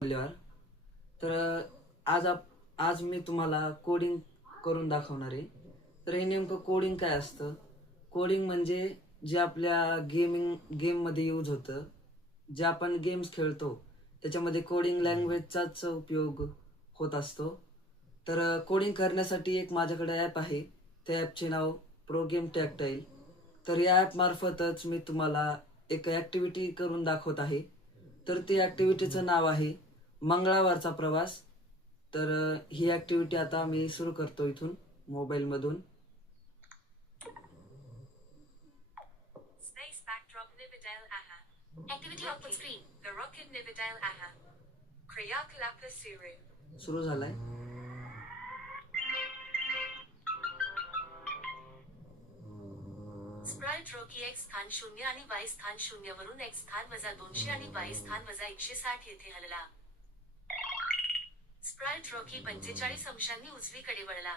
धन्यवाद. तर आज मी तुम्हाला कोडिंग करून दाखवणार आहे. तर हे नेमकं कोडिंग काय असतं? कोडिंग म्हणजे जे आपल्या गेममध्ये यूज होतं. जे आपण गेम्स खेळतो त्याच्यामध्ये कोडिंग लँग्वेजचाच उपयोग होत असतो. तर कोडिंग करण्यासाठी एक माझ्याकडे ॲप आहे. त्या ॲपचे नाव प्रो गेम टॅक्टाईल. तर या ॲपमार्फतच मी तुम्हाला एक ॲक्टिव्हिटी करून दाखवत आहे. तर ती ॲक्टिव्हिटीचं नाव आहे मंगळवारचा प्रवास. तर ही ॲक्टिव्हिटी आता मी सुरू करतो इथून मोबाईलमधून. Space backdrop Nivedale aha. Activity output screen. The rocket Nivedale aha. Kriyakalapa Suru. सुरू झालाय. स्प्राइट रॉकी x स्थान 0 आणि y स्थान 0 वरून x स्थान -200 आणि y स्थान -160 येथे हलला. स्प्राइट रॉकी 45 अंशांनी उजवीकडे वळला.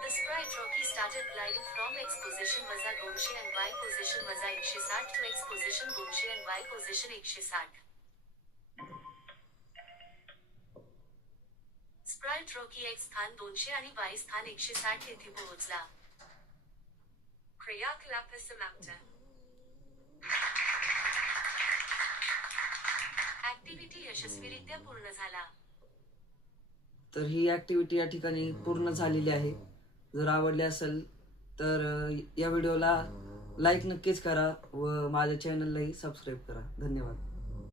The sprite rocky started gliding from x position -200 and y position -160 to x position 200 and y position 160. Sprite Rocky x स्थान 200 आणि y स्थान 160 येथे पोहोचला. क्रियाकलाप समाप्त. ऍक्टिव्हिटी यशस्वीरित्या पूर्ण झाला. तर ही ॲक्टिव्हिटी या ठिकाणी पूर्ण झालेली आहे. जर आवडली असेल तर या व्हिडिओला लाईक नक्कीच करा व माझ्या चॅनललाही सबस्क्राईब करा. धन्यवाद.